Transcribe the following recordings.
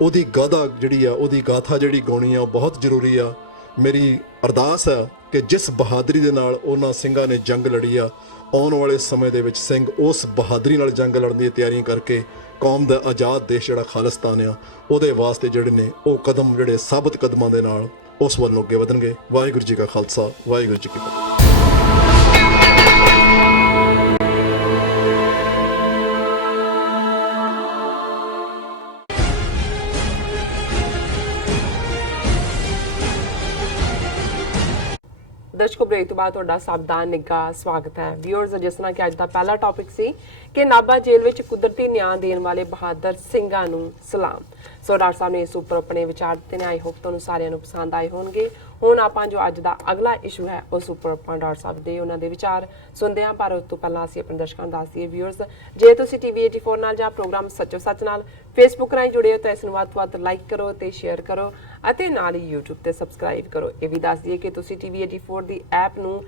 ਉਹਦੀ ਗਾਥਾ ਜਿਹੜੀ ਆ, ਉਹਦੀ ਗਾਥਾ ਜਿਹੜੀ ਗਾਉਣੀ ਆ ਉਹ ਬਹੁਤ ਜ਼ਰੂਰੀ ਆ। ਮੇਰੀ ਅਰਦਾਸ ਆ ਕਿ ਜਿਸ ਬਹਾਦਰੀ ਦੇ ਨਾਲ ਉਹਨਾਂ ਸਿੰਘਾਂ ਨੇ ਜੰਗ ਲੜੀ ਆ, ਆਉਣ ਵਾਲੇ ਸਮੇਂ ਦੇ ਵਿੱਚ ਸਿੰਘ ਉਸ ਬਹਾਦਰੀ ਨਾਲ ਜੰਗ ਲੜਨ ਦੀਆਂ ਤਿਆਰੀਆਂ ਕਰਕੇ ਕੌਮ ਦਾ ਆਜ਼ਾਦ ਦੇਸ਼ ਜਿਹੜਾ ਖਾਲਿਸਤਾਨ ਆ, ਉਹਦੇ ਵਾਸਤੇ ਜਿਹੜੇ ਨੇ ਉਹ ਕਦਮ ਜਿਹੜੇ ਸਾਬਤ ਕਦਮਾਂ ਦੇ ਨਾਲ ਉਸ ਵੱਲੋਂ ਅੱਗੇ ਵਧਣਗੇ। ਵਾਹਿਗੁਰੂ ਜੀ ਕਾ ਖਾਲਸਾ, ਵਾਹਿਗੁਰੂ ਜੀ ਕੀ ਫਤਿਹ। ਦਰਸ਼ਕੋ, ਬ੍ਰੇਕ ਤੋਂ ਬਾਅਦ ਤੁਹਾਡਾ ਸਭ ਦਾ ਨਿੱਘਾ ਸਵਾਗਤ ਹੈ। ਵਿਊਅਰਸ, ਜਿਸ ਤਰ੍ਹਾਂ ਕਿ ਅੱਜ ਦਾ ਪਹਿਲਾ ਟੌਪਿਕ ਸੀ ਕਿ ਨਾਭਾ ਜੇਲ੍ਹ ਵਿੱਚ ਕੁਦਰਤੀ ਨਿਆਂ ਦੇਣ ਵਾਲੇ ਬਹਾਦਰ ਸਿੰਘਾਂ ਨੂੰ ਸਲਾਮ। ਸੋ ਡਾਕਟਰ ਸਾਹਿਬ ਨੇ ਇਸ ਉੱਪਰ ਆਪਣੇ ਵਿਚਾਰ ਦਿੱਤੇ ਨੇ। ਆਈ ਹੋਪ ਤੁਹਾਨੂੰ ਸਾਰਿਆਂ ਨੂੰ ਪਸੰਦ ਆਏ ਹੋਣਗੇ। ਹੁਣ ਆਪਾਂ ਜੋ ਅੱਜ ਦਾ ਅਗਲਾ ਇਸ਼ੂ ਹੈ ਉਸ ਉੱਪਰ ਆਪਾਂ ਡਾਕਟਰ ਸਾਹਿਬ ਦੇ ਉਹਨਾਂ ਦੇ ਵਿਚਾਰ ਸੁਣਦੇ ਹਾਂ। ਪਰ ਉਸ ਤੋਂ ਪਹਿਲਾਂ ਅਸੀਂ ਆਪਣੇ ਦਰਸ਼ਕਾਂ ਨੂੰ ਦੱਸ ਦਈਏ ਵਿਊਅਰਸ, ਜੇ ਤੁਸੀਂ TV 84 ਨਾਲ ਜਾਂ ਪ੍ਰੋਗਰਾਮ ਸੱਚੋ ਸੱਚ ਨਾਲ ਫੇਸਬੁੱਕ ਰਾਹੀਂ ਜੁੜੇ ਹੋ ਤਾਂ ਇਸ ਨੂੰ ਵੱਧ ਤੋਂ ਵੱਧ ਲਾਈਕ ਕਰੋ ਤੇ ਸ਼ੇਅਰ ਕਰੋ ਅਤੇ ਨਾਲ ਹੀ YouTube ਤੇ ਸਬਸਕ੍ਰਾਈਬ ਕਰੋ। ਇਹ ਵੀ ਦੱਸ ਦਈਏ ਕਿ ਤੁਸੀਂ TV 84 ਦੀ ਐਪ ਨੂੰ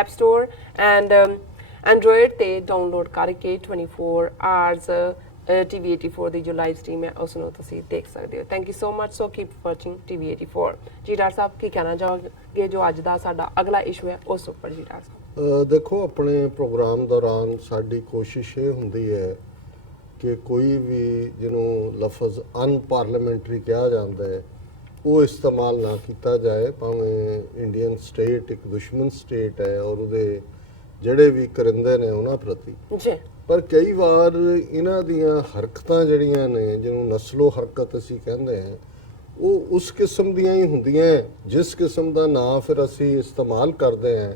ਐਪ ਸਟੋਰ ਐਂਡ ਐਂਡਰੋਇਡ ਤੇ ਡਾਊਨਲੋਡ ਕਰਕੇ 24 ਆਵਰਸ TV 84 ਦੀ ਜੋ ਲਾਈਵ ਸਟ੍ਰੀਮ ਹੈ ਉਸ ਨੂੰ ਤੁਸੀਂ ਦੇਖ ਸਕਦੇ ਹੋ। Thank you so much. So keep watching TV 84। ਜੀ ਡਾਕਟਰ ਸਾਹਿਬ, ਕੀ ਕਹਿਣਾ ਚਾਹੋਗੇ ਜੋ ਅੱਜ ਦਾ ਸਾਡਾ ਅਗਲਾ ਇਸ਼ੂ ਹੈ ਉਸ ਉੱਪਰ? ਜੀ ਡਾਕਟਰ ਸਾਹਿਬ, ਦੇਖੋ, ਆਪਣੇ ਪ੍ਰੋਗਰਾਮ ਦੌਰਾਨ ਸਾਡੀ ਕੋਸ਼ਿਸ਼ ਇਹ ਹੁੰਦੀ ਹੈ ਕਿ ਕੋਈ ਵੀ ਜਿਹਨੂੰ ਲਫ਼ਜ਼ ਅਨਪਾਰਲੀਮੈਂਟਰੀ ਕਿਹਾ ਜਾਂਦਾ ਹੈ ਉਹ ਇਸਤੇਮਾਲ ਨਾ ਕੀਤਾ ਜਾਏ। ਭਾਵੇਂ ਇੰਡੀਅਨ ਸਟੇਟ ਇੱਕ ਦੁਸ਼ਮਣ ਸਟੇਟ ਹੈ ਔਰ ਉਹਦੇ ਜਿਹੜੇ ਵੀ ਕਰਿੰਦੇ ਨੇ ਉਹਨਾਂ ਪ੍ਰਤੀ ਜੀ, ਪਰ ਕਈ ਵਾਰ ਇਹਨਾਂ ਦੀਆਂ ਹਰਕਤਾਂ ਜਿਹੜੀਆਂ ਨੇ, ਜਿਹਨੂੰ ਨਸਲੋ ਹਰਕਤ ਅਸੀਂ ਕਹਿੰਦੇ ਹਾਂ, ਉਹ ਉਸ ਕਿਸਮ ਦੀਆਂ ਹੀ ਹੁੰਦੀਆਂ ਜਿਸ ਕਿਸਮ ਦਾ ਨਾਂ ਫਿਰ ਅਸੀਂ ਇਸਤੇਮਾਲ ਕਰਦੇ ਹਾਂ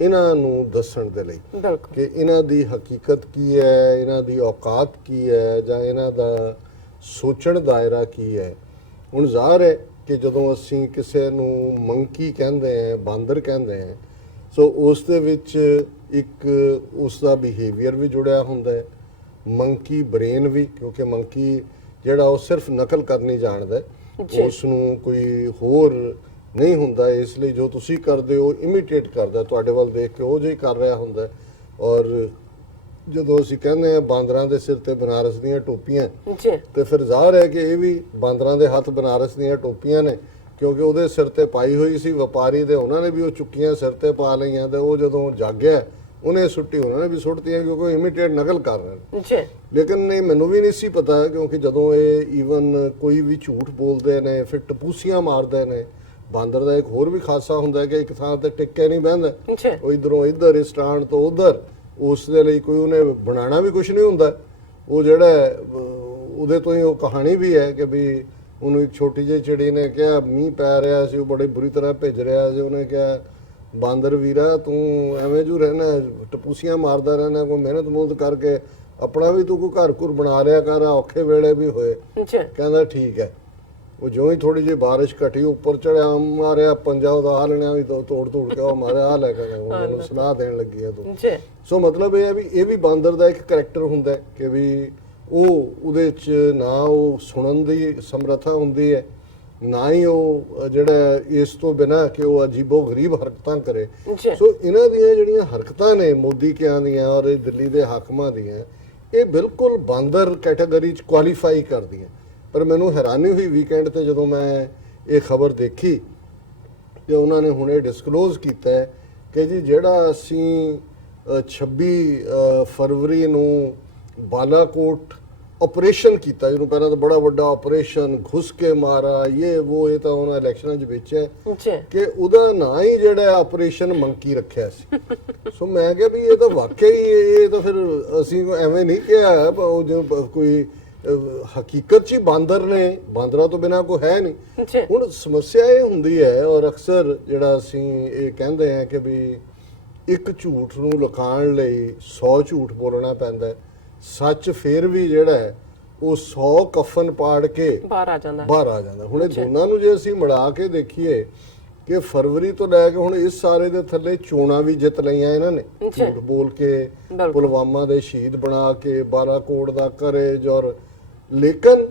ਇਹਨਾਂ ਨੂੰ ਦੱਸਣ ਦੇ ਲਈ ਬਿਲਕੁਲ, ਕਿ ਇਹਨਾਂ ਦੀ ਹਕੀਕਤ ਕੀ ਹੈ, ਇਹਨਾਂ ਦੀ ਔਕਾਤ ਕੀ ਹੈ, ਜਾਂ ਇਹਨਾਂ ਦਾ ਸੋਚਣ ਦਾਇਰਾ ਕੀ ਹੈ। ਹੁਣ ਜ਼ਾਹਰ ਹੈ ਕਿ ਜਦੋਂ ਅਸੀਂ ਕਿਸੇ ਨੂੰ ਮੰਕੀ ਕਹਿੰਦੇ ਹਾਂ, ਬਾਂਦਰ ਕਹਿੰਦੇ ਹਾਂ, ਸੋ ਉਸ ਦੇ ਵਿੱਚ ਇੱਕ ਉਸ ਦਾ ਬਿਹੇਵੀਅਰ ਵੀ ਜੁੜਿਆ ਹੁੰਦਾ ਹੈ, ਮੰਕੀ ਬ੍ਰੇਨ ਵੀ, ਕਿਉਂਕਿ ਮੰਕੀ ਜਿਹੜਾ ਉਹ ਸਿਰਫ ਨਕਲ ਕਰਨੀ ਜਾਣਦਾ, ਉਸ ਨੂੰ ਕੋਈ ਹੋਰ ਨਹੀਂ ਹੁੰਦਾ। ਇਸ ਲਈ ਜੋ ਤੁਸੀਂ ਕਰਦੇ ਹੋ ਇਮੀਟੇਟ ਕਰਦਾ, ਤੁਹਾਡੇ ਵੱਲ ਦੇਖ ਕੇ ਉਹ ਜਿਹੀ ਕਰ ਰਿਹਾ ਹੁੰਦਾ। ਔਰ ਜਦੋਂ ਅਸੀਂ ਕਹਿੰਦੇ ਹਾਂ ਬਾਂਦਰਾਂ ਦੇ ਸਿਰ ਤੇ ਬਨਾਰਸ ਦੀਆਂ ਟੋਪੀਆਂ, ਤੇ ਫਿਰ ਜ਼ਾਹਰ ਹੈ ਕਿ ਇਹ ਵੀ ਬਾਂਦਰਾਂ ਦੇ ਹੱਥ ਬਨਾਰਸ ਦੀਆਂ ਟੋਪੀਆਂ ਨੇ, ਕਿਉਂਕਿ ਉਹਦੇ ਸਿਰ ਤੇ ਪਾਈ ਹੋਈ ਸੀ ਵਪਾਰੀ ਦੇ, ਉਹਨਾਂ ਨੇ ਵੀ ਉਹ ਚੁੱਕੀਆਂ ਸਿਰ ਤੇ ਪਾ ਲਈਆਂ, ਤੇ ਉਹ ਜਦੋਂ ਜਾਗਿਆ ਉਹਨੇ ਸੁੱਟੀ, ਉਹਨਾਂ ਨੇ ਵੀ ਸੁੱਟਤੀਆਂ, ਕਿਉਂਕਿ ਇਮੀਟੇਟ ਨਕਲ ਕਰ ਰਹੇ ਨੇ। ਲੇਕਿਨ ਨਹੀਂ, ਮੈਨੂੰ ਵੀ ਨਹੀਂ ਸੀ ਪਤਾ, ਕਿਉਂਕਿ ਜਦੋਂ ਇਹ ਈਵਨ ਕੋਈ ਵੀ ਝੂਠ ਬੋਲਦੇ ਨੇ ਫਿਰ ਟਪੂਸੀਆਂ ਮਾਰਦੇ ਨੇ। ਬਾਂਦਰ ਦਾ ਇੱਕ ਹੋਰ ਵੀ ਖਾਸਾ ਹੁੰਦਾ ਕਿ ਇੱਕ ਥਾਂ ਤੇ ਟਿੱਕੇ ਨਹੀਂ ਬਹਿੰਦਾ, ਉਹ ਇਧਰੋਂ ਇੱਧਰ, ਇਸ ਸਟੈਂਡ ਤੋਂ ਉਧਰ। ਉਸ ਦੇ ਲਈ ਕੋਈ ਉਹਨੇ ਬਣਾਉਣਾ ਵੀ ਕੁਝ ਨਹੀਂ ਹੁੰਦਾ। ਉਹ ਜਿਹੜਾ ਉਹਦੇ ਤੋਂ ਹੀ ਉਹ ਕਹਾਣੀ ਵੀ ਹੈ ਕਿ ਵੀ ਉਹਨੂੰ ਇੱਕ ਛੋਟੀ ਜਿਹੀ ਚਿੜੀ ਨੇ ਕਿਹਾ, ਮੀਂਹ ਪੈ ਰਿਹਾ ਸੀ, ਉਹ ਬੜੀ ਬੁਰੀ ਤਰ੍ਹਾਂ ਭਿੱਜ ਰਿਹਾ ਸੀ, ਉਹਨੇ ਕਿਹਾ, ਬਾਂਦਰ ਵੀਰਾ ਤੂੰ ਐਵੇਂ ਜੂ ਰਹਿਣਾ, ਟਪੂਸੀਆਂ ਮਾਰਦਾ ਰਹਿਣਾ, ਕੋਈ ਮਿਹਨਤ ਮੁਹਨਤ ਕਰਕੇ ਆਪਣਾ ਵੀ ਤੂੰ ਕੋਈ ਘਰ ਘੁਰ ਬਣਾ ਲਿਆ ਕਰ, ਔਖੇ ਵੇਲੇ ਵੀ ਹੋਏ। ਕਹਿੰਦਾ ਠੀਕ ਹੈ। ਉਹ ਜਿਉਂ ਹੀ ਥੋੜੀ ਜਿਹੀ ਬਾਰਿਸ਼ ਘਟੀ, ਉੱਪਰ ਚੜਿਆ, ਮਾਰਿਆ ਪੰਜਾ, ਉਹਦਾ ਆ ਲੈਣਾ ਵੀ ਤੋੜ ਤੋੜ ਕੇ ਉਹ ਮਾਰਿਆ, ਆ ਲੈ ਕੇ ਉਹਨੂੰ ਸੁਣਾ ਦੇਣ ਲੱਗੀ ਹੈ ਤੂੰ। ਸੋ ਮਤਲਬ ਇਹ ਹੈ ਵੀ ਇਹ ਵੀ ਬਾਂਦਰ ਦਾ ਇੱਕ ਕਰੈਕਟਰ ਹੁੰਦਾ ਕਿ ਵੀ ਉਹਦੇ 'ਚ ਨਾ ਉਹ ਸੁਣਨ ਦੀ ਸਮਰੱਥਾ ਹੁੰਦੀ ਹੈ, ਨਾ ਹੀ ਉਹ ਜਿਹੜਾ ਇਸ ਤੋਂ ਬਿਨਾਂ ਕਿ ਉਹ ਅਜੀਬੋ ਗਰੀਬ ਹਰਕਤਾਂ ਕਰੇ। ਸੋ ਇਹਨਾਂ ਦੀਆਂ ਜਿਹੜੀਆਂ ਹਰਕਤਾਂ ਨੇ ਮੋਦੀ ਕਿਆਂ ਦੀਆਂ ਔਰ ਇਹ ਦਿੱਲੀ ਦੇ ਹਾਕਮਾਂ ਦੀਆਂ, ਇਹ ਬਿਲਕੁਲ ਬਾਂਦਰ ਕੈਟਾਗਰੀ 'ਚ ਕੁਆਲੀਫਾਈ ਕਰਦੀਆਂ। ਪਰ ਮੈਨੂੰ ਹੈਰਾਨੀ ਹੋਈ ਵੀਕਐਂਡ ਤੇ ਜਦੋਂ ਮੈਂ ਇਹ ਖਬਰ ਦੇਖੀ ਕਿ ਉਹਨਾਂ ਨੇ ਹੁਣੇ ਡਿਸਕਲੋਜ਼ ਕੀਤਾ ਹੈ ਕਿ ਜੀ ਜਿਹੜਾ ਅਸੀਂ 26 ਫਰਵਰੀ ਨੂੰ ਬਾਲਾਕੋਟ ਆਪਰੇਸ਼ਨ ਕੀਤਾ, ਜਿਹਨੂੰ ਪਹਿਲਾਂ ਤਾਂ ਬੜਾ ਵੱਡਾ ਆਪਰੇਸ਼ਨ, ਘੁਸ ਕੇ ਮਾਰਾ, ਇਹ ਤਾਂ ਉਹਨਾਂ ਇਲੈਕਸ਼ਨਾਂ 'ਚ ਵੇਚਿਆ ਕਿ ਉਹਦਾ ਨਾਂ ਹੀ ਜਿਹੜਾ ਆਪਰੇਸ਼ਨ ਮੰਕੀ ਰੱਖਿਆ ਸੀ। ਸੋ ਮੈਂ ਕਿਹਾ ਵੀ ਇਹ ਤਾਂ ਵਾਕਈ, ਇਹ ਤਾਂ ਫਿਰ ਅਸੀਂ ਐਵੇਂ ਨਹੀਂ ਕਿਹਾ, ਉਹ ਜਿਵੇਂ ਕੋਈ ਹਕੀਕਤ 'ਚ ਹੀ ਬਾਂਦਰ ਨੇ, ਬਾਂਦਰਾਂ ਤੋਂ ਬਿਨਾਂ ਕੋਈ ਹੈ ਨਹੀਂ। ਹੁਣ ਸਮੱਸਿਆ ਇਹ ਹੁੰਦੀ ਹੈ, ਔਰ ਅਕਸਰ ਜਿਹੜਾ ਅਸੀਂ ਇਹ ਕਹਿੰਦੇ ਹਾਂ ਕਿ ਵੀ ਇੱਕ ਝੂਠ ਨੂੰ ਲੁਕਾਉਣ ਲਈ 100 ਝੂਠ ਬੋਲਣਾ ਪੈਂਦਾ। ਸੱਚ ਫਿਰ ਵੀ ਜਿਹੜਾ ਹੈ ਉਹ 100 ਕਫਨ ਪਾੜ ਕੇ ਬਾਹਰ ਆ ਜਾਂਦਾ। ਹੁਣ ਇਹ ਦੋਨਾਂ ਨੂੰ ਜੇ ਅਸੀਂ ਮਿਲਾ ਕੇ ਦੇਖੀਏ ਕਿ ਫਰਵਰੀ ਤੋਂ ਲੈ ਕੇ ਹੁਣ ਇਸ ਸਾਰੇ ਦੇ ਥੱਲੇ ਚੋਣਾਂ ਵੀ ਜਿੱਤ ਲਈਆਂ ਇਹਨਾਂ ਨੇ, ਝੂਠ ਬੋਲ ਕੇ, ਪੁਲਵਾਮਾ ਦੇ ਸ਼ਹੀਦ ਬਣਾ ਕੇ, ਬਾਲਾਕੋਟ ਦਾ ਕਰੇਜ, ਔਰ ਲੇਕਿਨ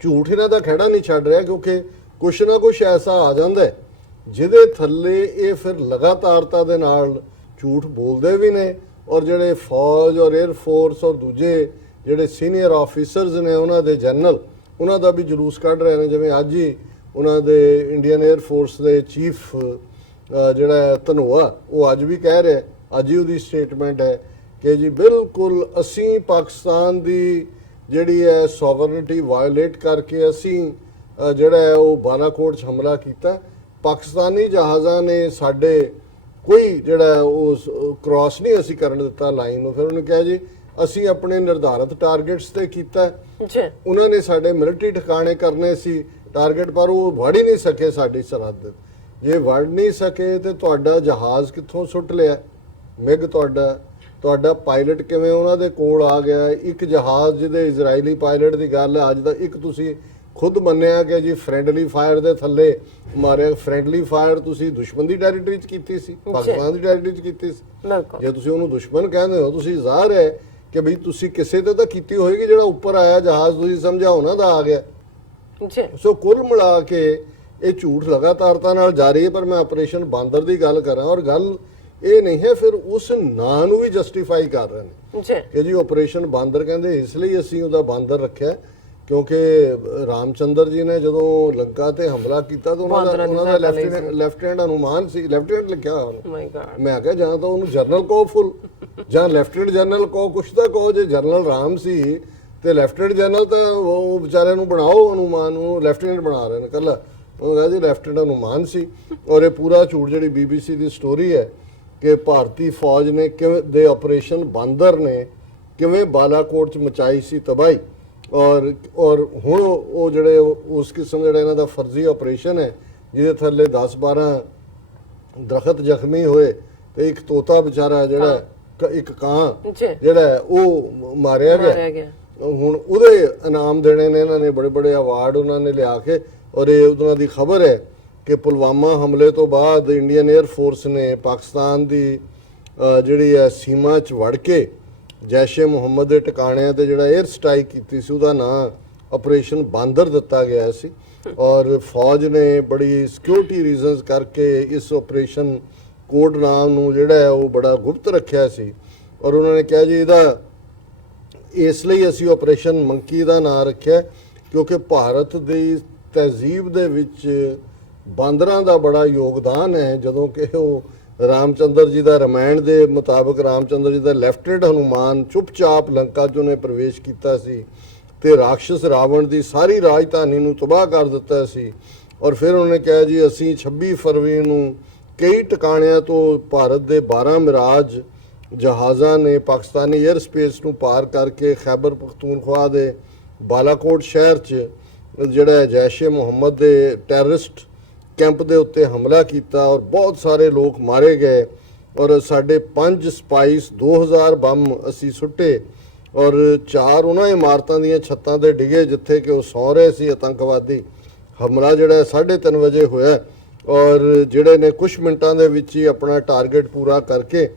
ਝੂਠ ਇਹਨਾਂ ਦਾ ਖਹਿੜਾ ਨਹੀਂ ਛੱਡ ਰਿਹਾ, ਕਿਉਂਕਿ ਕੁਛ ਨਾ ਕੁਛ ਐਸਾ ਆ ਜਾਂਦਾ ਜਿਹਦੇ ਥੱਲੇ ਇਹ ਫਿਰ ਲਗਾਤਾਰਤਾ ਦੇ ਨਾਲ ਝੂਠ ਬੋਲਦੇ ਵੀ ਨੇ। ਔਰ ਜਿਹੜੇ ਫੌਜ ਔਰ 에ਅਰ ਫੋਰਸ ਔਰ ਦੂਜੇ ਜਿਹੜੇ ਸੀਨੀਅਰ ਆਫੀਸਰਸ ਨੇ, ਉਹਨਾਂ ਦੇ ਜਨਰਲ, ਉਹਨਾਂ ਦਾ ਵੀ ਜਲੂਸ ਕੱਢ ਰਹੇ ਨੇ। ਜਿਵੇਂ ਅੱਜ ਹੀ ਉਹਨਾਂ ਦੇ ਇੰਡੀਅਨ 에ਅਰ ਫੋਰਸ ਦੇ ਚੀਫ ਜਿਹੜਾ ਧਨੋਆ, ਉਹ ਅੱਜ ਵੀ ਕਹਿ ਰਿਹਾ, ਅੱਜ ਹੀ ਉਹਦੀ ਸਟੇਟਮੈਂਟ ਹੈ ਕਿ ਜੀ ਬਿਲਕੁਲ ਅਸੀਂ ਪਾਕਿਸਤਾਨ ਦੀ ਜਿਹੜੀ ਹੈ ਸੋਵਰਨਿਟੀ ਵਾਇਓਲੇਟ ਕਰਕੇ ਅਸੀਂ ਜਿਹੜਾ ਹੈ ਉਹ ਬਾਲਾਕੋਟ 'ਚ ਹਮਲਾ ਕੀਤਾ। ਪਾਕਿਸਤਾਨੀ ਜਹਾਜ਼ਾਂ ਨੇ ਸਾਡੇ ਕੋਈ ਜਿਹੜਾ ਉਹ ਕ੍ਰਾਸ ਨਹੀਂ ਅਸੀਂ ਕਰਨ ਦਿੱਤਾ ਲਾਈਨ ਨੂੰ। ਫਿਰ ਉਹਨੇ ਕਿਹਾ ਜੀ ਅਸੀਂ ਆਪਣੇ ਨਿਰਧਾਰਿਤ ਟਾਰਗੇਟਸ ਤੇ ਕੀਤਾ ਜੀ। ਉਹਨਾਂ ਨੇ ਸਾਡੇ ਮਿਲਟਰੀ ਠਿਕਾਣੇ ਕਰਨੇ ਸੀ ਟਾਰਗੇਟ, ਪਰ ਉਹ ਵੜ ਹੀ ਨਹੀਂ ਸਕੇ ਸਾਡੀ ਸਰਹੱਦ। ਜੇ ਵੜ ਨਹੀਂ ਸਕੇ ਤੇ ਤੁਹਾਡਾ ਜਹਾਜ਼ ਕਿੱਥੋਂ ਸੁੱਟ ਲਿਆ? ਮਿਗ ਤੁਹਾਡਾ ਪਾਇਲਟ ਕਿਵੇਂ ਉਹਨਾਂ ਦੇ ਕੋਲ ਆ ਗਿਆ? ਇੱਕ ਜਹਾਜ਼ ਜਿਹਦੇ ਇਜ਼ਰਾਈਲੀ ਪਾਇਲਟ ਦੀ ਗੱਲ ਹੈ ਅੱਜ ਦਾ, ਇੱਕ ਤੁਸੀਂ ਖੁਦ ਮੰਨਿਆ ਕਿ ਜੀ ਫ੍ਰੈਂਡਲੀ ਫਾਇਰ ਦੇ ਥੱਲੇ ਮਾਰਿਆ। ਫ੍ਰੈਂਡਲੀ ਫਾਇਰ ਤੁਸੀਂ ਦੁਸ਼ਮਣ ਦੀ ਟੈਰੀਟਰੀ 'ਚ ਕੀਤੀ ਸੀ, ਪਾਕਿਸਤਾਨ ਦੀ ਟੈਰੀਟਰੀ 'ਚ ਕੀਤੀ ਸੀ। ਜੇ ਤੁਸੀਂ ਉਹਨੂੰ ਦੁਸ਼ਮਣ ਕਹਿੰਦੇ ਹੋ, ਤੁਸੀਂ ਜ਼ਾਹਰ ਹੈ ਕਿ ਵੀ ਤੁਸੀਂ ਕਿਸੇ ਤੇ ਤਾਂ ਕੀਤੀ ਹੋਏਗੀ। ਜਿਹੜਾ ਉੱਪਰ ਆਇਆ ਜਹਾਜ਼ ਤੁਸੀਂ ਸਮਝਿਆ ਉਹਨਾਂ ਦਾ ਆ ਗਿਆ। ਸੋ ਕੁੱਲ ਮਿਲਾ ਕੇ ਇਹ ਝੂਠ ਲਗਾਤਾਰਤਾ ਨਾਲ ਜਾਰੀ ਹੈ। ਪਰ ਮੈਂ ਆਪਰੇਸ਼ਨ ਬਾਂਦਰ ਦੀ ਗੱਲ ਕਰਾਂ, ਔਰ ਗੱਲ ਇਹ ਨਹੀਂ ਹੈ ਫਿਰ ਉਸ ਨਾਂ ਨੂੰ ਵੀ ਜਸਟੀਫਾਈ ਕਰ ਰਹੇ ਨੇ ਕਿ ਜੀ ਆਪਰੇਸ਼ਨ ਬਾਂਦਰ ਕਹਿੰਦੇ ਇਸ ਲਈ ਅਸੀਂ ਉਹਦਾ ਬਾਂਦਰ ਰੱਖਿਆ ਕਿਉਂਕਿ ਰਾਮਚੰਦਰ ਜੀ ਨੇ ਜਦੋਂ ਲੰਕਾ ਤੇ ਹਮਲਾ ਕੀਤਾ ਤਾਂ ਉਹਨਾਂ ਦਾ ਲੈਫਟੀਨੈਂਟ ਹਨੂਮਾਨ ਸੀ, ਲੈਫਟੀਨੈਂਟ ਲਿਖਿਆ ਹੋਇਆ। ਮੈਂ ਕਿਹਾ ਜਾਂ ਤਾਂ ਉਹਨੂੰ ਜਨਰਲ ਕਹੋ ਫੁੱਲ, ਜਾਂ ਲੈਫਟੀਨੈਂਟ ਜਨਰਲ ਕਹੋ, ਕੁਛ ਤਾਂ ਕਹੋ। ਜੇ ਜਨਰਲ ਰਾਮ ਸੀ ਤੇ ਲੈਫਟੀਨੈਂਟ ਜਨਰਲ ਤਾਂ ਉਹ ਵਿਚਾਰਿਆਂ ਨੂੰ ਬਣਾਓ, ਹਨੂਮਾਨ ਨੂੰ ਲੈਫਟੀਨੈਂਟ ਬਣਾ ਰਹੇ ਨੇ ਕੱਲਾ। ਉਹ ਕਹਿੰਦਾ ਜੀ ਲੈਫਟੀਨੈਂਟ ਹਨੂਮਾਨ ਸੀ। ਔਰ ਇਹ ਪੂਰਾ ਝੂਠ ਜਿਹੜੀ BBC ਦੀ ਸਟੋਰੀ ਹੈ ਕਿ ਭਾਰਤੀ ਫੌਜ ਨੇ ਕਿਵੇਂ ਦੇ ਆਪਰੇਸ਼ਨ ਬਾਂਦਰ ਨੇ ਕਿਵੇਂ ਬਾਲਾਕੋਟ 'ਚ ਮਚਾਈ ਸੀ ਤਬਾਹੀ। ਔਰ ਹੁਣ ਉਹ ਜਿਹੜੇ ਉਸ ਕਿਸਮ ਜਿਹੜਾ ਇਹਨਾਂ ਦਾ ਫਰਜ਼ੀ ਆਪਰੇਸ਼ਨ ਹੈ ਜਿਹਦੇ ਥੱਲੇ 10-12 ਦਰਖਤ ਜ਼ਖਮੀ ਹੋਏ ਤੇ ਇੱਕ ਤੋਤਾ ਵਿਚਾਰਾ ਜਿਹੜਾ ਇੱਕ ਕਾਂ ਜਿਹੜਾ ਉਹ ਮਾਰਿਆ ਗਿਆ। ਹੁਣ ਉਹਦੇ ਇਨਾਮ ਦੇਣੇ ਨੇ ਇਹਨਾਂ ਨੇ, ਬੜੇ ਬੜੇ ਅਵਾਰਡ ਉਹਨਾਂ ਨੇ ਲਿਆ ਕੇ। ਔਰ ਇਹ ਉਹਨਾਂ ਦੀ ਖਬਰ ਹੈ ਕਿ ਪੁਲਵਾਮਾ ਹਮਲੇ ਤੋਂ ਬਾਅਦ ਇੰਡੀਅਨ 에ਅਰ ਫੋਰਸ ਨੇ ਪਾਕਿਸਤਾਨ ਦੀ ਜਿਹੜੀ ਹੈ ਸੀਮਾ 'ਚ ਵੜ ਕੇ ਜੈਸ਼ੇ ਮੁਹੰਮਦ ਦੇ ਟਿਕਾਣਿਆਂ ਤੇ ਜਿਹੜਾ 에ਅਰ ਸਟ੍ਰਾਈਕ ਕੀਤੀ ਸੀ ਉਹਦਾ ਨਾਂ ਆਪਰੇਸ਼ਨ ਬਾਂਦਰ ਦਿੱਤਾ ਗਿਆ ਸੀ। ਔਰ ਫੌਜ ਨੇ ਬੜੀ ਸਿਕਿਉਰਿਟੀ ਰੀਜ਼ਨਸ ਕਰਕੇ ਇਸ ਆਪਰੇਸ਼ਨ ਕੋਡ ਨਾਮ ਨੂੰ ਜਿਹੜਾ ਹੈ ਉਹ ਬੜਾ ਗੁਪਤ ਰੱਖਿਆ ਸੀ। ਔਰ ਉਹਨਾਂ ਨੇ ਕਿਹਾ ਜੀ ਇਹਦਾ ਇਸ ਲਈ ਅਸੀਂ ਆਪਰੇਸ਼ਨ ਮੰਕੀ ਦਾ ਨਾਂ ਰੱਖਿਆ ਕਿਉਂਕਿ ਭਾਰਤ ਦੀ ਤਹਿਜ਼ੀਬ ਦੇ ਵਿੱਚ ਬਾਂਦਰਾਂ ਦਾ ਬੜਾ ਯੋਗਦਾਨ ਹੈ। ਜਦੋਂ ਕਿ ਉਹ ਰਾਮਚੰਦਰ ਜੀ ਦਾ ਰਮਾਇਣ ਦੇ ਮੁਤਾਬਕ ਰਾਮਚੰਦਰ ਜੀ ਦਾ ਲੈਫਟੀਨੈਂਟ ਹਨੂਮਾਨ ਚੁੱਪਚਾਪ ਲੰਕਾ 'ਚ ਉਹਨੇ ਪ੍ਰਵੇਸ਼ ਕੀਤਾ ਸੀ ਤੇ ਰਾਖਸ਼ ਰਾਵਣ ਦੀ ਸਾਰੀ ਰਾਜਧਾਨੀ ਨੂੰ ਤਬਾਹ ਕਰ ਦਿੱਤਾ ਸੀ। ਔਰ ਫਿਰ ਉਹਨੇ ਕਿਹਾ ਜੀ ਅਸੀਂ 26 ਫਰਵਰੀ ਨੂੰ ਕਈ ਟਿਕਾਣਿਆਂ ਤੋਂ ਭਾਰਤ ਦੇ 12 ਮਿਰਾਜ ਜਹਾਜ਼ਾਂ ਨੇ ਪਾਕਿਸਤਾਨੀ 에ਅਰ ਸਪੇਸ ਨੂੰ ਪਾਰ ਕਰਕੇ ਖੈਬਰ ਪਖਤੂਨਖਵਾ ਦੇ ਬਾਲਾਕੋਟ ਸ਼ਹਿਰ 'ਚ ਜਿਹੜਾ ਜੈਸ਼ੇ ਮੁਹੰਮਦ ਦੇ ਟੈਰਰਿਸਟ ਕੈਂਪ ਦੇ ਉੱਤੇ ਹਮਲਾ ਕੀਤਾ ਔਰ ਬਹੁਤ ਸਾਰੇ ਲੋਕ ਮਾਰੇ ਗਏ। ਔਰ ਸਾਡੇ 5 ਸਪਾਈਸ 2000 ਬੰਮ ਅਸੀਂ ਸੁੱਟੇ ਔਰ 4 ਉਹਨਾਂ ਇਮਾਰਤਾਂ ਦੀਆਂ ਛੱਤਾਂ ਤੇ ਡਿੱਗੇ ਜਿੱਥੇ ਕਿ ਉਹ ਸੌ ਰਹੇ ਸੀ ਆਤੰਕਵਾਦੀ। ਹਮਲਾ ਜਿਹੜਾ 3:30 ਵਜੇ ਹੋਇਆ ਔਰ ਜਿਹੜੇ ਨੇ ਕੁਝ ਮਿੰਟਾਂ ਦੇ ਵਿੱਚ ਹੀ ਆਪਣਾ ਟਾਰਗੇਟ ਪੂਰਾ ਕਰਕੇ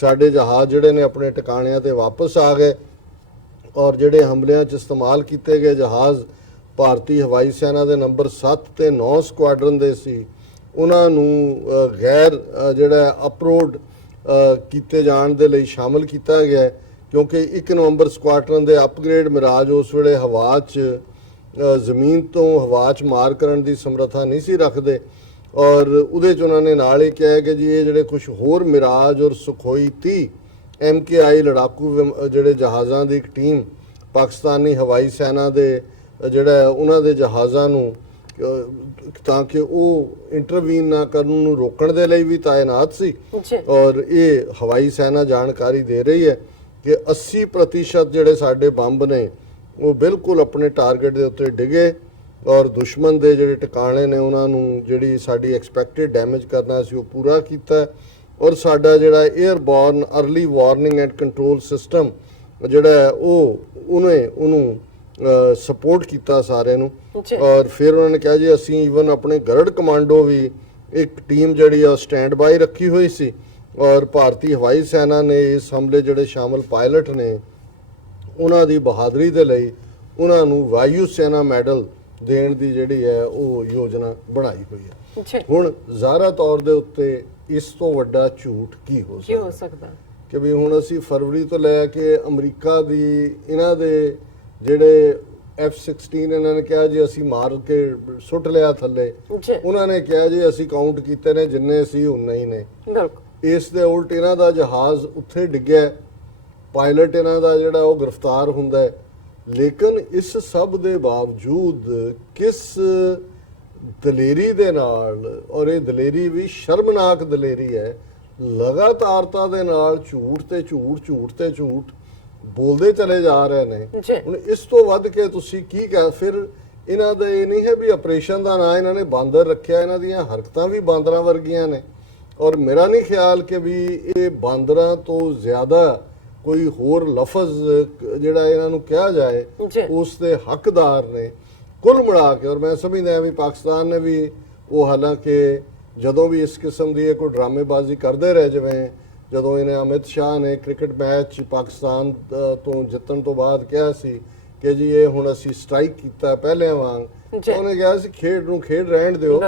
ਸਾਡੇ ਜਹਾਜ਼ ਜਿਹੜੇ ਨੇ ਆਪਣੇ ਟਿਕਾਣਿਆਂ ਤੇ ਵਾਪਸ ਆ ਗਏ। ਔਰ ਜਿਹੜੇ ਹਮਲਿਆਂ 'ਚ ਇਸਤੇਮਾਲ ਕੀਤੇ ਗਏ ਜਹਾਜ਼ ਭਾਰਤੀ ਹਵਾਈ ਸੈਨਾ ਦੇ ਨੰਬਰ 7 ਤੇ 9 ਸਕੁਆਡਰਨ ਦੇ ਸੀ। ਉਹਨਾਂ ਨੂੰ ਗੈਰ ਜਿਹੜਾ ਅਪਰੋਡ ਕੀਤੇ ਜਾਣ ਦੇ ਲਈ ਸ਼ਾਮਲ ਕੀਤਾ ਗਿਆ ਕਿਉਂਕਿ 1 ਨਵੰਬਰ ਸਕੁਆਡਰਨ ਦੇ ਅਪਗ੍ਰੇਡ ਮਿਰਾਜ ਉਸ ਵੇਲੇ ਹਵਾ 'ਚ ਜ਼ਮੀਨ ਤੋਂ ਹਵਾ 'ਚ ਮਾਰ ਕਰਨ ਦੀ ਸਮਰੱਥਾ ਨਹੀਂ ਸੀ ਰੱਖਦੇ। ਔਰ ਉਹਦੇ 'ਚ ਉਹਨਾਂ ਨੇ ਨਾਲ ਹੀ ਕਿਹਾ ਕਿ ਜੀ ਇਹ ਜਿਹੜੇ ਕੁਝ ਹੋਰ ਮਿਰਾਜ ਔਰ ਸੁਖੋਈ 30 MKI ਲੜਾਕੂ ਜਿਹੜੇ ਜਹਾਜ਼ਾਂ ਦੀ ਇੱਕ ਟੀਮ ਪਾਕਿਸਤਾਨੀ ਹਵਾਈ ਸੈਨਾ ਦੇ ਜਿਹੜਾ ਉਹਨਾਂ ਦੇ ਜਹਾਜ਼ਾਂ ਨੂੰ ਤਾਂ ਕਿ ਉਹ ਇੰਟਰਵੀਨ ਨਾ ਕਰਨ ਨੂੰ ਰੋਕਣ ਦੇ ਲਈ ਵੀ ਤਾਇਨਾਤ ਸੀ। ਔਰ ਇਹ ਹਵਾਈ ਸੈਨਾ ਜਾਣਕਾਰੀ ਦੇ ਰਹੀ ਹੈ ਕਿ 80% ਜਿਹੜੇ ਸਾਡੇ ਬੰਬ ਨੇ ਉਹ ਬਿਲਕੁਲ ਆਪਣੇ ਟਾਰਗੇਟ ਦੇ ਉੱਤੇ ਡਿੱਗੇ ਔਰ ਦੁਸ਼ਮਣ ਦੇ ਜਿਹੜੇ ਟਿਕਾਣੇ ਨੇ ਉਹਨਾਂ ਨੂੰ ਜਿਹੜੀ ਸਾਡੀ ਐਕਸਪੈਕਟਡ ਡੈਮੇਜ ਕਰਨਾ ਸੀ ਉਹ ਪੂਰਾ ਕੀਤਾ। ਔਰ ਸਾਡਾ ਜਿਹੜਾ 에ਅਰਬੋਰਨ early warning and control system ਜਿਹੜਾ ਉਹਨੂੰ ਸਪੋਰਟ ਕੀਤਾ ਸਾਰਿਆਂ ਨੂੰ। ਔਰ ਫਿਰ ਉਹਨਾਂ ਨੇ ਕਿਹਾ ਜੀ ਅਸੀਂ ਈਵਨ ਆਪਣੇ ਗਰਡ ਕਮਾਂਡੋ ਵੀ ਇੱਕ ਟੀਮ ਜਿਹੜੀ ਆ ਸਟੈਂਡ ਬਾਈ ਰੱਖੀ ਹੋਈ ਸੀ। ਔਰ ਭਾਰਤੀ ਹਵਾਈ ਸੈਨਾ ਨੇ ਇਸ ਹਮਲੇ ਜਿਹੜੇ ਸ਼ਾਮਲ ਪਾਇਲਟ ਨੇ ਉਹਨਾਂ ਦੀ ਬਹਾਦਰੀ ਦੇ ਲਈ ਉਹਨਾਂ ਨੂੰ ਵਾਯੂ ਸੈਨਾ ਮੈਡਲ ਦੇਣ ਦੀ ਜਿਹੜੀ ਹੈ ਉਹ ਯੋਜਨਾ ਬਣਾਈ ਹੋਈ ਹੈ। ਹੁਣ ਜ਼ਾਹਰਾ ਤੌਰ ਦੇ ਉੱਤੇ ਇਸ ਤੋਂ ਵੱਡਾ ਝੂਠ ਕੀ ਹੋ ਸਕਦਾ ਕਿ ਵੀ ਹੁਣ ਅਸੀਂ ਫਰਵਰੀ ਤੋਂ ਲੈ ਕੇ ਅਮਰੀਕਾ ਦੀ ਇਹਨਾਂ ਦੇ ਜਿਹੜੇ F-16 ਇਹਨਾਂ ਨੇ ਕਿਹਾ ਜੀ ਅਸੀਂ ਮਾਰ ਕੇ ਸੁੱਟ ਲਿਆ ਥੱਲੇ, ਜੀ ਉਹਨਾਂ ਨੇ ਕਿਹਾ ਜੀ ਅਸੀਂ ਕਾਊਂਟ ਕੀਤੇ ਨੇ ਜਿੰਨੇ ਸੀ ਉਨੇ ਹੀ ਨੇ। ਬਿਲਕੁਲ ਇਸ ਦੇ ਉਲਟ ਇਹਨਾਂ ਦਾ ਜਹਾਜ਼ ਉੱਥੇ ਡਿੱਗਿਆ, ਪਾਇਲਟ ਇਹਨਾਂ ਦਾ ਜਿਹੜਾ ਉਹ ਗ੍ਰਿਫਤਾਰ ਹੁੰਦਾ ਹੈ। ਲੇਕਿਨ ਇਸ ਸਭ ਦੇ ਬਾਵਜੂਦ ਕਿਸ ਦਲੇਰੀ ਦੇ ਨਾਲ, ਔਰ ਇਹ ਦਲੇਰੀ ਵੀ ਸ਼ਰਮਨਾਕ ਦਲੇਰੀ ਹੈ, ਲਗਾਤਾਰਤਾ ਦੇ ਨਾਲ ਝੂਠ ਤੇ ਝੂਠ ਬੋਲਦੇ ਚਲੇ ਜਾ ਰਹੇ ਨੇ। ਜੀ ਹੁਣ ਇਸ ਤੋਂ ਵੱਧ ਕੇ ਤੁਸੀਂ ਕੀ ਕਹਿ, ਫਿਰ ਇਹਨਾਂ ਦਾ ਇਹ ਨਹੀਂ ਹੈ ਵੀ ਆਪਰੇਸ਼ਨ ਦਾ ਨਾਂ ਇਹਨਾਂ ਨੇ ਬਾਂਦਰ ਰੱਖਿਆ, ਇਹਨਾਂ ਦੀਆਂ ਹਰਕਤਾਂ ਵੀ ਬਾਂਦਰਾਂ ਵਰਗੀਆਂ ਨੇ। ਔਰ ਮੇਰਾ ਨਹੀਂ ਖਿਆਲ ਕਿ ਵੀ ਇਹ ਬਾਂਦਰਾਂ ਤੋਂ ਜ਼ਿਆਦਾ ਕੋਈ ਹੋਰ ਲਫ਼ਜ਼ ਜਿਹੜਾ ਇਹਨਾਂ ਨੂੰ ਕਿਹਾ ਜਾਏ ਜੀ ਉਸ ਦੇ ਹੱਕਦਾਰ ਨੇ ਕੁੱਲ ਮਿਲਾ ਕੇ। ਔਰ ਮੈਂ ਸਮਝਦਾ ਵੀ ਪਾਕਿਸਤਾਨ ਨੇ ਵੀ ਉਹ, ਹਾਲਾਂਕਿ ਜਦੋਂ ਵੀ ਇਸ ਕਿਸਮ ਦੀ ਕੋਈ ਡਰਾਮੇਬਾਜ਼ੀ ਕਰਦੇ ਰਹੇ, ਜਿਵੇਂ ਜਦੋਂ ਇਹਨੇ ਅਮਿਤ ਸ਼ਾਹ ਨੇ ਕ੍ਰਿਕਟ ਮੈਚ ਪਾਕਿਸਤਾਨ ਤੋਂ ਜਿੱਤਣ ਤੋਂ ਬਾਅਦ ਕਿਹਾ ਸੀ ਕਿ ਜੀ ਇਹ ਹੁਣ ਅਸੀਂ ਸਟ੍ਰਾਈਕ ਕੀਤਾ ਪਹਿਲਿਆਂ ਵਾਂਗ, ਉਹਨੇ ਕਿਹਾ ਸੀ ਖੇਡ ਨੂੰ ਖੇਡ ਰਹਿਣ ਦਿਓ,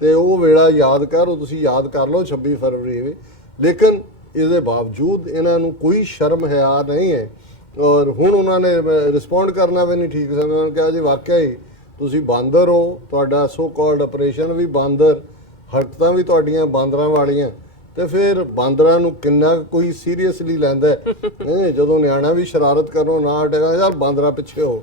ਤੇ ਉਹ ਵੇਲਾ ਯਾਦ ਕਰੋ, ਤੁਸੀਂ ਯਾਦ ਕਰ ਲਓ 26 ਫਰਵਰੀ ਵੀ। ਲੇਕਿਨ ਇਹਦੇ ਬਾਵਜੂਦ ਇਹਨਾਂ ਨੂੰ ਕੋਈ ਸ਼ਰਮ ਹਿਆ ਨਹੀਂ ਹੈ। ਔਰ ਹੁਣ ਉਹਨਾਂ ਨੇ ਰਿਸਪੌਂਡ ਕਰਨਾ ਵੀ ਨਹੀਂ ਠੀਕ ਸਮਝਿਆ। ਉਹਨਾਂ ਨੇ ਕਿਹਾ ਜੀ ਵਾਕਿਆ ਹੀ ਤੁਸੀਂ ਬਾਂਦਰ ਹੋ, ਤੁਹਾਡਾ ਸੋ ਕਾਲਡ ਆਪਰੇਸ਼ਨ ਵੀ ਬਾਂਦਰ, ਹਰਕਤਾਂ ਵੀ ਤੁਹਾਡੀਆਂ ਬਾਂਦਰਾਂ ਵਾਲੀਆਂ, ਤੇ ਫਿਰ ਬਾਂਦਰਾਂ ਨੂੰ ਕਿੰਨਾ ਕੋਈ ਸੀਰੀਅਸਲੀ ਲੈਂਦਾ ਜਦੋਂ ਨਿਆਣਾ ਵੀ ਸ਼ਰਾਰਤ ਕਰੋ ਨਾ ਹਟੇਗਾ, ਯਾਰ ਬਾਂਦਰਾਂ ਪਿੱਛੇ ਹੋ।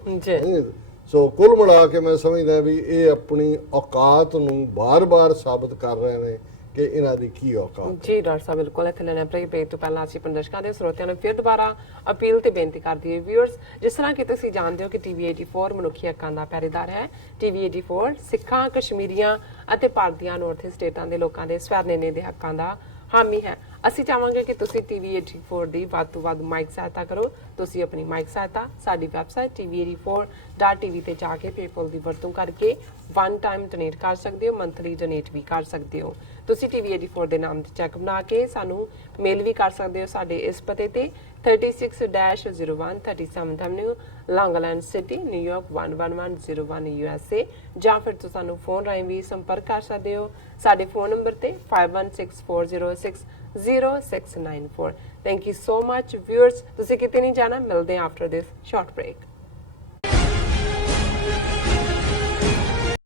ਸੋ ਕੁੱਲ ਮਿਲਾ ਕੇ ਮੈਂ ਸਮਝਦਾ ਵੀ ਇਹ ਆਪਣੀ ਔਕਾਤ ਨੂੰ ਬਾਰ-ਬਾਰ ਸਾਬਤ ਕਰ ਰਹੇ ਨੇ ਕਿ ਇਹਨਾਂ ਦੀ ਕੀ ਔਕਾਤ। ਜੀ ਡਾਕਟਰ ਸਾਹਿਬ ਬਿਲਕੁਲ। ਇੱਥੇ ਲੈਣਾ ਬ੍ਰੇਕ ਤੋਂ ਪਹਿਲਾਂ ਅਸੀਂ ਦਰਸ਼ਕਾਂ ਦੇ ਸਰੋਤਿਆਂ ਨੂੰ ਫਿਰ ਦੁਬਾਰਾ ਅਪੀਲ ਤੇ ਬੇਨਤੀ ਕਰਦੀ ਹੈ ਵਿਊਅਰਸ, ਜਿਸ ਤਰ੍ਹਾਂ ਕਿ ਤੁਸੀਂ ਜਾਣਦੇ ਹੋ ਕਿ TV 84 ਮਨੁੱਖੀ ਹੱਕਾਂ ਦਾ ਪਹਿਰੇਦਾਰ ਹੈ। TV 84 ਸਿੱਖਾਂ, ਕਸ਼ਮੀਰੀਆਂ ਅਤੇ ਭਾਰਤੀਆਂ ਨੌਰਥ ਸਟੇਟਾਂ ਦੇ ਲੋਕਾਂ ਦੇ ਸਵੈਰਨੇਨੇ ਦੇ ਹੱਕਾਂ ਦਾ ਹਾਮੀ ਹੈ। ਅਸੀਂ ਚਾਹਾਂਗੇ ਕਿ ਤੁਸੀਂ TV 84 ਦੀ ਵੱਧ ਤੋਂ ਵੱਧ ਮਾਈਕ ਸਹਾਇਤਾ ਕਰੋ। ਤੁਸੀਂ ਆਪਣੀ ਮਾਈਕ ਸਹਾਇਤਾ ਸਾਡੀ ਵੈਬਸਾਈਟ tv84.tv ਤੇ ਜਾ ਕੇ ਪੇਪਲ ਦੀ ਵਰਤੋਂ ਕਰਕੇ ਵਨ ਟਾਈਮ ਡੋਨੇਟ ਕਰ ਸਕਦੇ ਹੋ, ਮੰਥਲੀ ਡੋਨੇਟ ਵੀ ਕਰ ਸਕਦੇ ਹੋ। ਤੁਸੀਂ TV 84 ਦੇ ਨਾਮ ਤੇ ਚੈੱਕ ਬਣਾ ਕੇ ਸਾਨੂੰ ਮੇਲ ਵੀ ਕਰ ਸਕਦੇ ਹੋ ਸਾਡੇ ਇਸ ਪਤੇ ਤੇ 36-01 37th Avenue, Long Island City, New York 11101 USA, ਜਾਂ ਫਿਰ ਤੁਸੀਂ ਸਾਨੂੰ ਫੋਨ ਰਾਹੀਂ ਵੀ ਸੰਪਰਕ ਕਰ ਸਕਦੇ ਹੋ ਸਾਡੇ ਫੋਨ ਨੰਬਰ ਤੇ 5164060694। Thank you so much viewers. ਤੁਸੀਂ ਕਿਤੇ ਨਹੀਂ ਜਾਣਾ, ਮਿਲਦੇ ਹਾਂ ਆਫਟਰ ਦਿਸ ਸ਼ਾਰਟ ਬ੍ਰੇਕ।